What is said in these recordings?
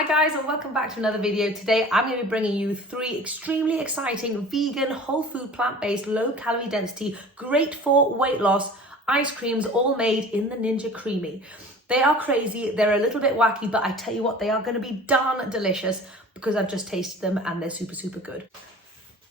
Hi guys, and welcome back to another video. Today I'm going to be bringing you 3 extremely exciting vegan, whole food, plant-based, low calorie density, great for weight loss ice creams, all made in the Ninja Creami. They are crazy, they're a little bit wacky, but I tell you what, they are going to be darn delicious because I've just tasted them and they're super good.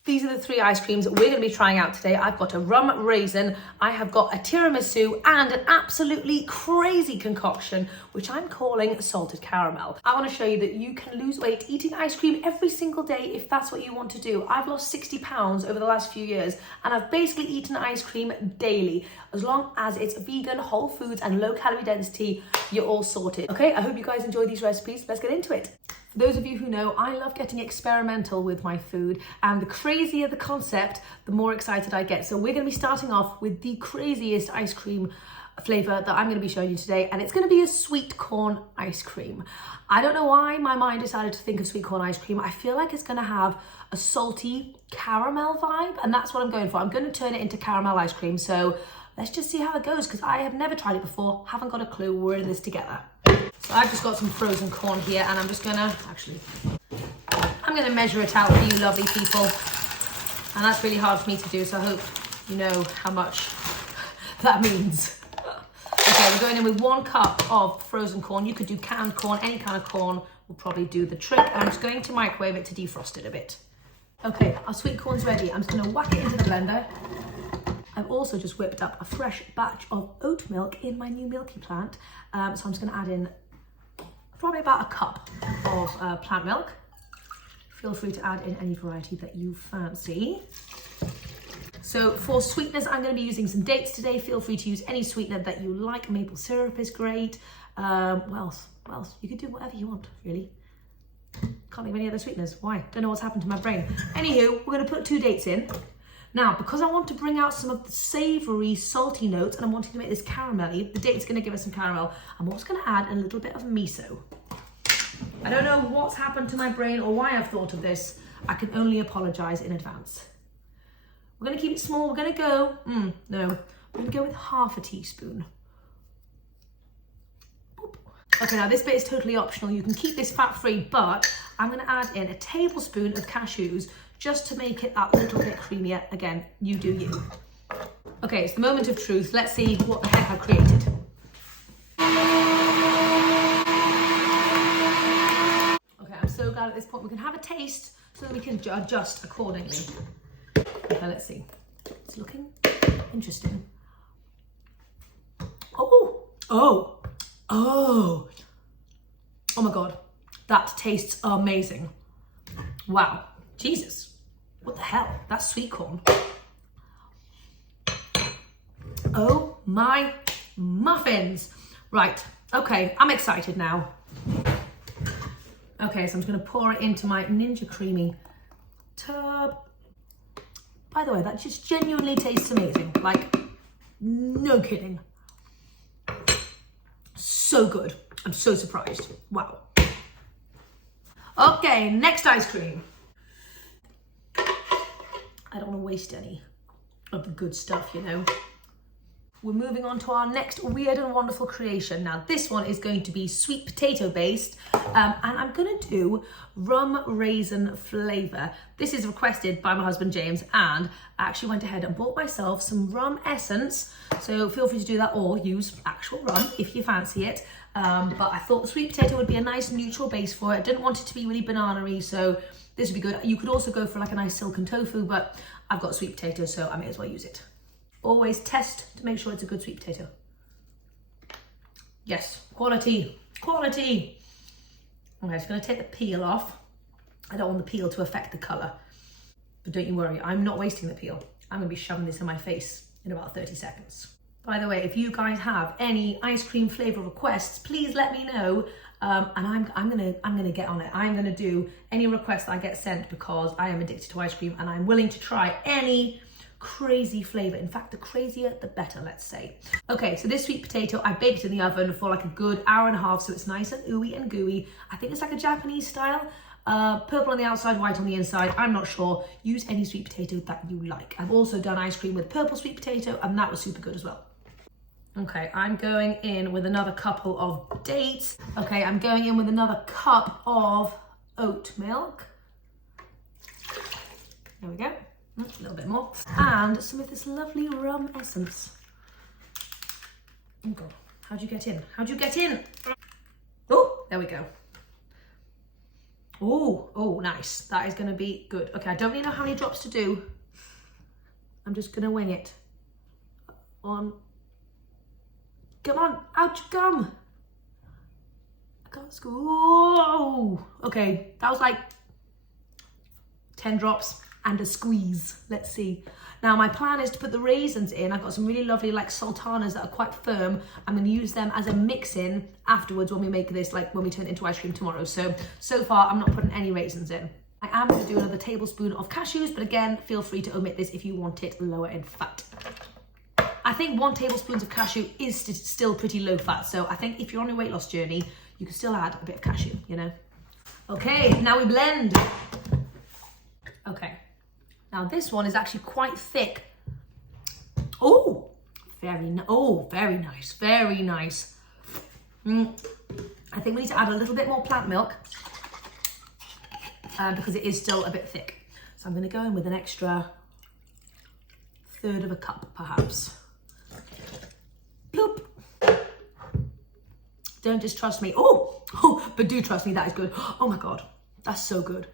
These are the 3 ice creams we're going to be trying out today. I've got a rum raisin, I have got a tiramisu, and an absolutely crazy concoction, which I'm calling salted caramel. I want to show you that you can lose weight eating ice cream every single day if that's what you want to do. I've lost 60 pounds over the last few years, and I've basically eaten ice cream daily. As long as it's vegan, whole foods, and low calorie density, you're all sorted. Okay, I hope you guys enjoy these recipes. Let's get into it. For those of you who know, I love getting experimental with my food, and the crazier the concept, the more excited I get. So we're going to be starting off with the craziest ice cream flavour that I'm going to be showing you today, and it's going to be a sweet corn ice cream. I don't know why my mind decided to think of sweet corn ice cream. I feel like it's going to have a salty caramel vibe, and that's what I'm going for. I'm going to turn it into caramel ice cream, so let's just see how it goes, because I have never tried it before, haven't got a clue. We're in this together. So I've just got some frozen corn here, and I'm just gonna, I'm gonna measure it out for you lovely people. And that's really hard for me to do, so I hope you know how much that means. Okay, we're going in with 1 cup of frozen corn. You could do canned corn, any kind of corn will probably do the trick. And I'm just going to microwave it to defrost it a bit. Okay, our sweet corn's ready. I'm just gonna whack it into the blender. I've also just whipped up a fresh batch of oat milk in my new milky plant. So I'm just gonna add in probably about a cup of plant milk. Feel free to add in any variety that you fancy. So for sweetness, I'm going to be using some dates today. Feel free to use any sweetener that you like. Maple syrup is great. What else? You could do whatever you want, really. Can't think of any other sweeteners. Why? Don't know what's happened to my brain. Anywho, we're going to put 2 dates in. Now, because I want to bring out some of the savoury, salty notes, and I'm wanting to make this caramelly, the date's going to give us some caramel. I'm also going to add a little bit of miso. I don't know what's happened to my brain or why I've thought of this. I can only apologise in advance. We're going to keep it small. We're going to go, no, we're going to go with half a teaspoon. Okay, now this bit is totally optional. You can keep this fat-free, but I'm going to add in a tablespoon of cashews just to make it that little bit creamier. Again, you do you. Okay, it's the moment of truth. Let's see what the heck I've created. Okay, I'm so glad at this point we can have a taste so that we can adjust accordingly. Okay, let's see. It's looking interesting. Oh my God, that tastes amazing. Wow, Jesus. What the hell? That's sweet corn. Oh my muffins. Right, okay, I'm excited now. Okay, so I'm just gonna pour it into my Ninja Creami tub. By the way, that just genuinely tastes amazing. Like, no kidding. So good. I'm so surprised. Wow. Okay, next ice cream. I don't want to waste any of the good stuff, you know. We're moving on to our next weird and wonderful creation. Now, this one is going to be sweet potato based, and I'm going to do rum raisin flavour. This is requested by my husband James, and I actually went ahead and bought myself some rum essence. So feel free to do that or use actual rum if you fancy it. But I thought the sweet potato would be a nice neutral base for it. I didn't want it to be really banana-y, so this would be good. You could also go for like a nice silken tofu, but I've got sweet potato, so I may as well use it. Always test to make sure it's a good sweet potato. Yes, quality. Okay, I'm just gonna take the peel off. I don't want the peel to affect the color, but don't you worry, I'm not wasting the peel. I'm gonna be shoving this in my face in about 30 seconds. By the way, if you guys have any ice cream flavor requests, please let me know. And I'm gonna get on it. I'm gonna do any requests that I get sent because I am addicted to ice cream and I'm willing to try any crazy flavor. In fact, the crazier the better, let's say. Okay, so this sweet potato I baked in the oven for like a good hour and a half, so it's nice and ooey and gooey. I think it's like a Japanese style. Purple on the outside, white on the inside, I'm not sure. Use any sweet potato that you like. I've also done ice cream with purple sweet potato and that was super good as well. Okay, I'm going in with another couple of dates. Okay, I'm going in with another cup of oat milk. There we go. A little bit more. And some of this lovely rum essence. Oh God, how'd you get in? How'd you get in? Oh, there we go. Oh, nice. That is going to be good. Okay, I don't really know how many drops to do. I'm just going to wing it. On. Come on, out you come. I can't score. Oh, okay, that was like 10 drops and a squeeze. Let's see. Now my plan is to put the raisins in. I've got some really lovely like sultanas that are quite firm. I'm going to use them as a mix-in afterwards when we make this, like when we turn it into ice cream tomorrow. So far I'm not putting any raisins in. I am going to do another tablespoon of cashews, but again, feel free to omit this if you want it lower in fat. I think 1 tablespoon of cashew is still pretty low fat. So I think if you're on a weight loss journey, you can still add a bit of cashew, you know. Okay, now we blend. Okay, now this one is actually quite thick. Oh, very nice, very nice. I think we need to add a little bit more plant milk because it is still a bit thick. So I'm going to go in with an extra 1/3 of a cup, perhaps. Bloop. Don't just trust me. Oh, but do trust me, that is good. Oh my God, that's so good.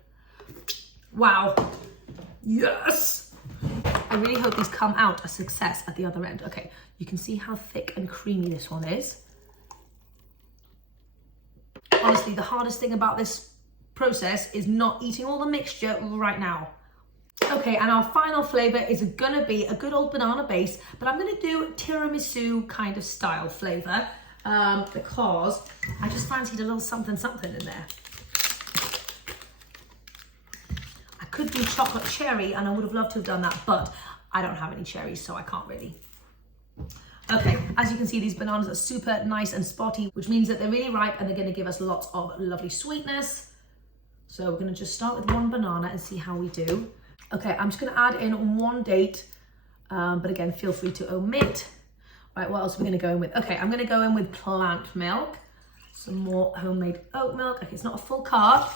Wow, yes. I really hope these come out a success at the other end. Okay, you can see how thick and creamy this one is. Honestly, the hardest thing about this process is not eating all the mixture right now. Okay, and our final flavor is gonna be a good old banana base, but I'm gonna do tiramisu kind of style flavor because I just fancied a little something in there. I could do chocolate cherry and I would have loved to have done that, but I don't have any cherries, so I can't really. Okay, as you can see, these bananas are super nice and spotty, which means that they're really ripe and they're gonna give us lots of lovely sweetness. So we're gonna just start with 1 banana and see how we do. Okay, I'm just gonna add in 1 date, but again, feel free to omit. Right, what else are we gonna go in with? Okay, I'm gonna go in with plant milk, some more homemade oat milk. Okay, it's not a full carb,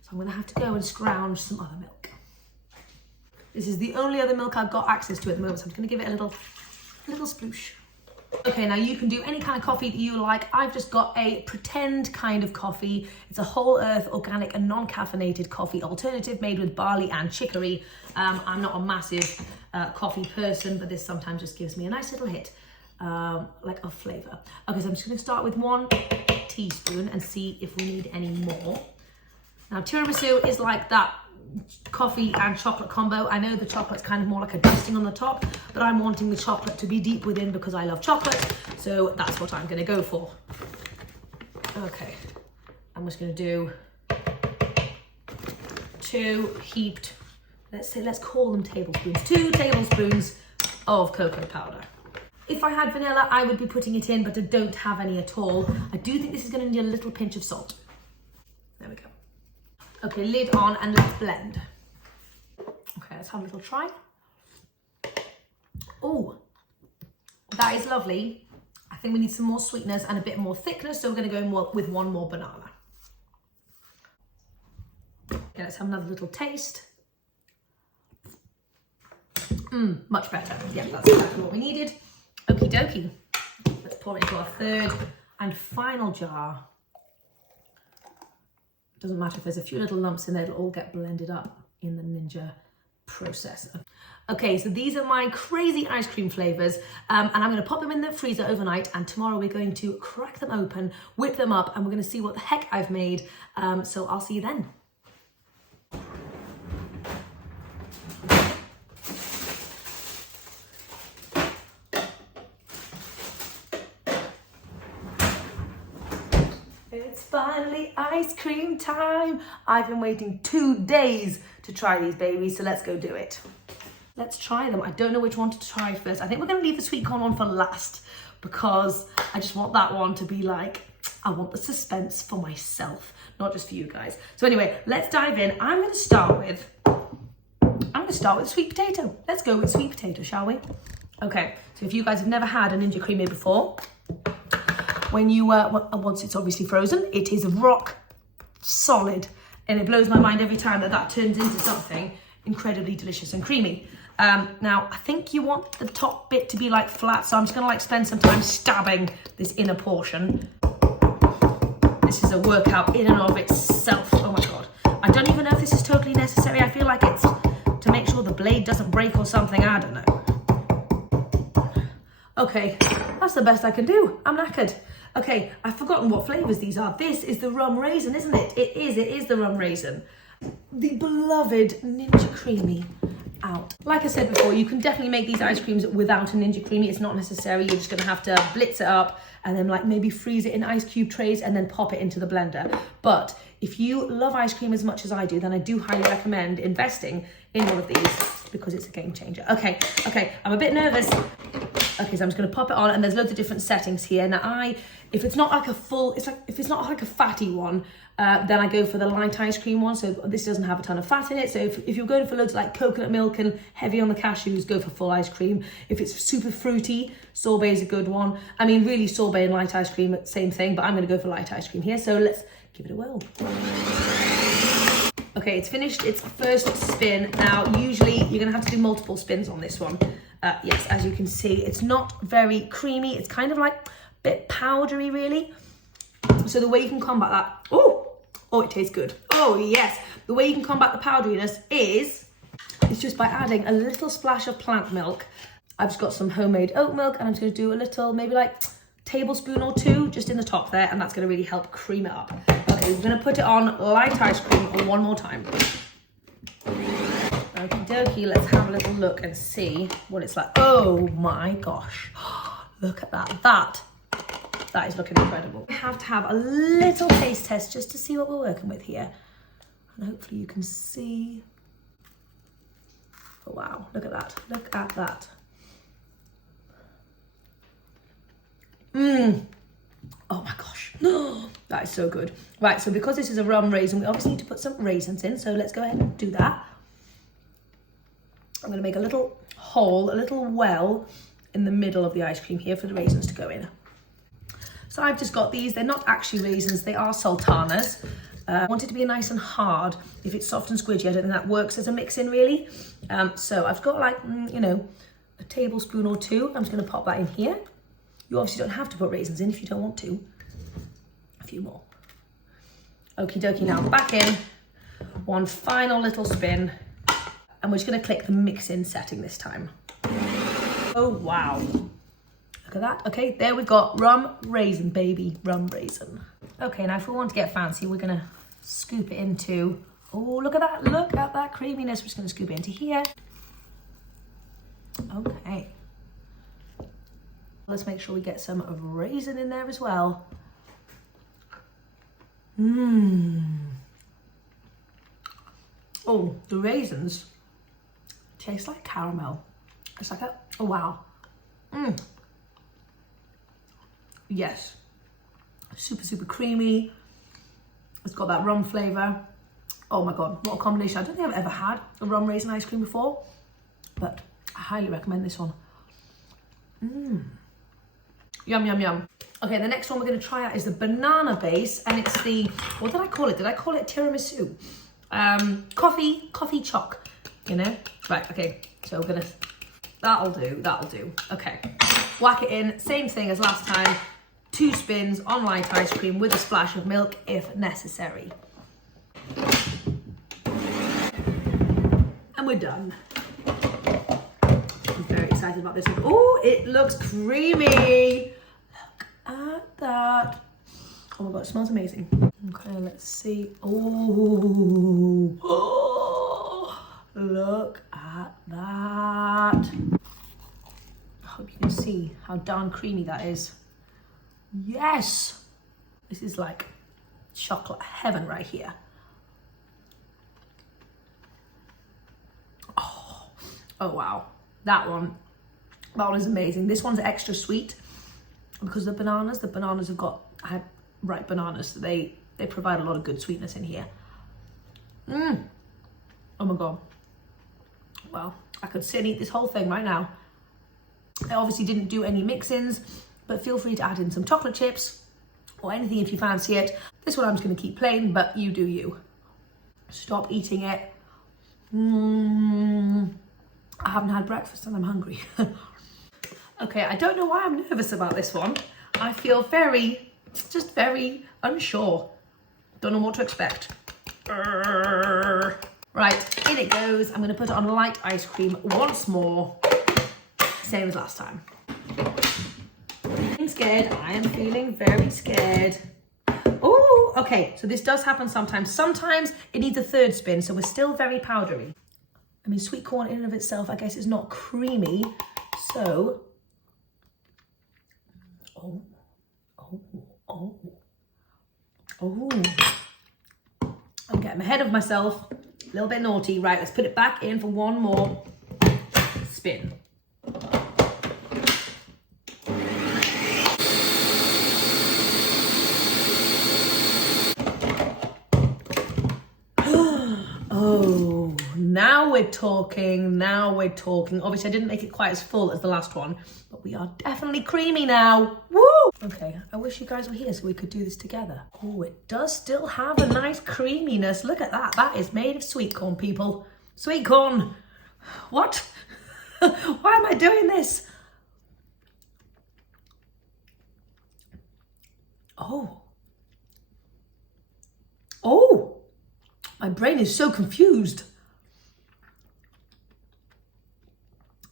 so I'm gonna have to go and scrounge some other milk. This is the only other milk I've got access to at the moment, so I'm just gonna give it a little sploosh. Okay, now you can do any kind of coffee that you like. I've just got a pretend kind of coffee. It's a whole earth, organic and non-caffeinated coffee alternative made with barley and chicory. I'm not a massive coffee person, but this sometimes just gives me a nice little hit like of flavor. Okay, so I'm just gonna start with 1 teaspoon and see if we need any more. Now tiramisu is like that coffee and chocolate combo. I know the chocolate's kind of more like a dusting on the top, but I'm wanting the chocolate to be deep within because I love chocolate, so that's what I'm gonna go for. Okay, I'm just gonna do 2 heaped, let's call them tablespoons, 2 tablespoons of cocoa powder. If I had vanilla, I would be putting it in, but I don't have any at all. I do think this is gonna need a little pinch of salt. There we go. Okay, lid on and let's blend. Okay, let's have a little try. Oh, that is lovely. I think we need some more sweetness and a bit more thickness, so we're gonna go in with 1 more banana. Okay, let's have another little taste. Much better. Yeah, that's exactly what we needed. Okie dokie. Let's pour it into our 3rd and final jar. Doesn't matter if there's a few little lumps in there, it'll all get blended up in the Ninja process. Okay, so these are my crazy ice cream flavors, and I'm gonna pop them in the freezer overnight, and tomorrow we're going to crack them open, whip them up, and we're gonna see what the heck I've made. So I'll see you then. It's finally ice cream time. I've been waiting 2 days to try these babies, so let's go do it. Let's try them. I don't know which one to try first. I think we're gonna leave the sweet corn one for last because I just want that one to be like, I want the suspense for myself, not just for you guys. So anyway, let's dive in. I'm gonna start with sweet potato. Let's go with sweet potato, shall we? Okay, so if you guys have never had a Ninja Creami before, when you, once it's obviously frozen, it is rock solid. And it blows my mind every time that turns into something incredibly delicious and creamy. Now, I think you want the top bit to be like flat, so I'm just gonna like spend some time stabbing this inner portion. This is a workout in and of itself. Oh my God. I don't even know if this is totally necessary. I feel like it's to make sure the blade doesn't break or something, I don't know. Okay, that's the best I can do. I'm knackered. Okay, I've forgotten what flavors these are. This is the rum raisin, isn't it? It is the rum raisin. The beloved Ninja Creami out. Like I said before, you can definitely make these ice creams without a Ninja Creami. It's not necessary. You're just gonna have to blitz it up and then like maybe freeze it in ice cube trays and then pop it into the blender. But if you love ice cream as much as I do, then I do highly recommend investing in one of these because it's a game changer. Okay, I'm a bit nervous. Okay, so I'm just gonna pop it on, and there's loads of different settings here. Now if it's not like a full, if it's not like a fatty one, then I go for the light ice cream one. So this doesn't have a ton of fat in it. So if you're going for loads of like coconut milk and heavy on the cashews, go for full ice cream. If it's super fruity, sorbet is a good one. I mean, really sorbet and light ice cream, same thing, but I'm gonna go for light ice cream here. So let's give it a whirl. Okay, it's finished its first spin. Now, usually you're gonna have to do multiple spins on this one. Yes, as you can see, it's not very creamy. It's kind of like a bit powdery, really. So the way you can combat that, oh, it tastes good. Oh, yes. The way you can combat the powderiness is just by adding a little splash of plant milk. I've just got some homemade oat milk, and I'm just gonna do a little, maybe like tablespoon or two just in the top there, and that's gonna really help cream it up. Okay, we're gonna put it on light ice cream one more time. Okie dokie, let's have a little look and see what it's like. Oh my gosh, look at that. That is looking incredible. We have to have a little taste test just to see what we're working with here. And hopefully you can see. Oh wow, look at that, look at that. Oh my gosh, that is so good. Right, so because this is a rum raisin, we obviously need to put some raisins in, so let's go ahead and do that. I'm gonna make a little hole, a little well in the middle of the ice cream here for the raisins to go in. So I've just got these, they're not actually raisins, they are sultanas. I want it to be nice and hard. If it's soft and squidgy, I don't think that works as a mix-in really. So I've got like, you know, a tablespoon or two. I'm just gonna pop that in here. You obviously don't have to put raisins in if you don't want to. A few more. Okie dokie, now back in. One final little spin. And we're just gonna click the mix-in setting this time. Oh, wow. Look at that. Okay, there we've got rum raisin, baby, rum raisin. Okay, now if we want to get fancy, we're gonna scoop it into, oh, look at that creaminess. We're just gonna scoop it into here. Okay. Let's make sure we get some raisin in there as well. Oh, the raisins taste like caramel. It's like a, oh wow. Yes. Super, super creamy. It's got that rum flavour. Oh my God, what a combination. I don't think I've ever had a rum raisin ice cream before, but I highly recommend this one. Yum, yum, yum. Okay, the next one we're gonna try out is the banana base, and it's the, what did I call it? Did I call it tiramisu? Coffee choc, you know? Right, okay, so we're gonna, that'll do. Okay, whack it in, same thing as last time. 2 spins on light ice cream with a splash of milk if necessary. And we're done. I'm very excited about this one. Oh, it looks creamy. Look at that. Oh my God, it smells amazing. Okay, let's see. Oh, look at that. I hope you can see how darn creamy that is. Yes, this is like chocolate heaven right here. Oh wow, that one is amazing. This one's extra sweet because the bananas have got ripe bananas, so they provide a lot of good sweetness in here. Oh my God, well, I could sit and eat this whole thing right now. I obviously didn't do any mix-ins, but feel free to add in some chocolate chips or anything if you fancy it. This one I'm just going to keep plain, but you do you. Stop eating it. I haven't had breakfast and I'm hungry. Okay, I don't know why I'm nervous about this one. I feel very unsure. Don't know what to expect. Right, in it goes. I'm going to put it on light ice cream once more. Same as last time. I'm scared. I am feeling very scared. Oh, okay. So this does happen sometimes. Sometimes it needs a third spin, so we're still very powdery. I mean, sweet corn in and of itself, I guess, is not creamy. So, oh. I'm getting ahead of myself. A little bit naughty. Right, let's put it back in for one more spin. Oh, now we're talking. Obviously, I didn't make it quite as full as the last one, but we are definitely creamy now. Woo! Okay, I wish you guys were here so we could do this together. Oh, it does still have a nice creaminess. Look at that. That is made of sweet corn, people. Sweet corn. What? Why am I doing this? Oh. My brain is so confused.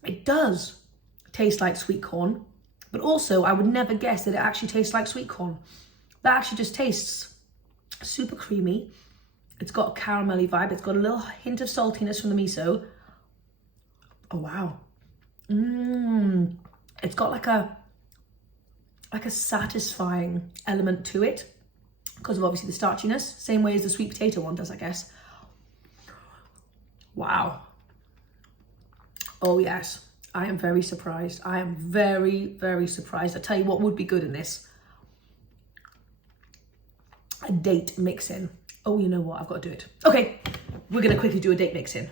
It does taste like sweet corn, but also I would never guess that it actually tastes like sweet corn. That actually just tastes super creamy. It's got a caramelly vibe. It's got a little hint of saltiness from the miso. Oh, wow. It's got like a satisfying element to it, because of obviously the starchiness, same way as the sweet potato one does, I guess. Wow. Oh yes, I am very surprised. I am very, very surprised. I tell you what would be good in this. A date mix-in. Oh, you know what, I've got to do it. Okay, we're gonna quickly do a date mix-in.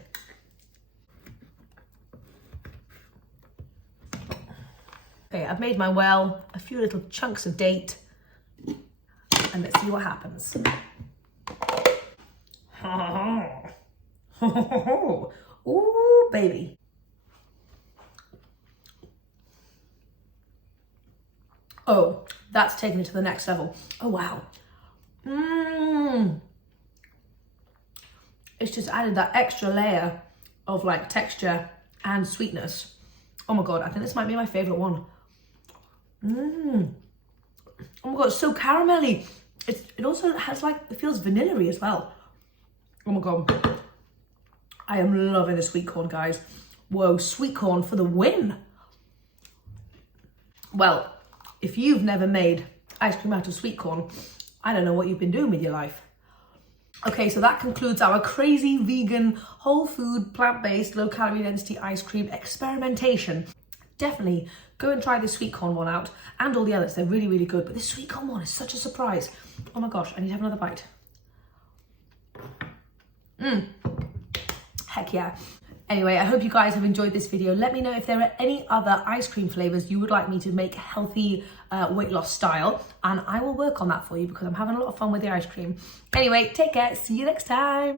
Okay, I've made my well, a few little chunks of date, and let's see what happens. Ooh, baby. Oh, that's taken it to the next level. Oh, wow. It's just added that extra layer of like texture and sweetness. Oh my God, I think this might be my favorite one. Oh my God, it's so caramelly. It also has like, it feels vanilla-y as well. Oh my God. I am loving the sweet corn, guys. Whoa, sweet corn for the win. Well, if you've never made ice cream out of sweet corn, I don't know what you've been doing with your life. Okay, so that concludes our crazy vegan, whole food, plant-based, low calorie density ice cream experimentation. Definitely go and try this sweet corn one out and all the others. They're really, really good. But this sweet corn one is such a surprise. Oh my gosh, I need to have another bite. Heck yeah. Anyway, I hope you guys have enjoyed this video. Let me know if there are any other ice cream flavors you would like me to make healthy weight loss style, and I will work on that for you because I'm having a lot of fun with the ice cream. Anyway, take care. See you next time.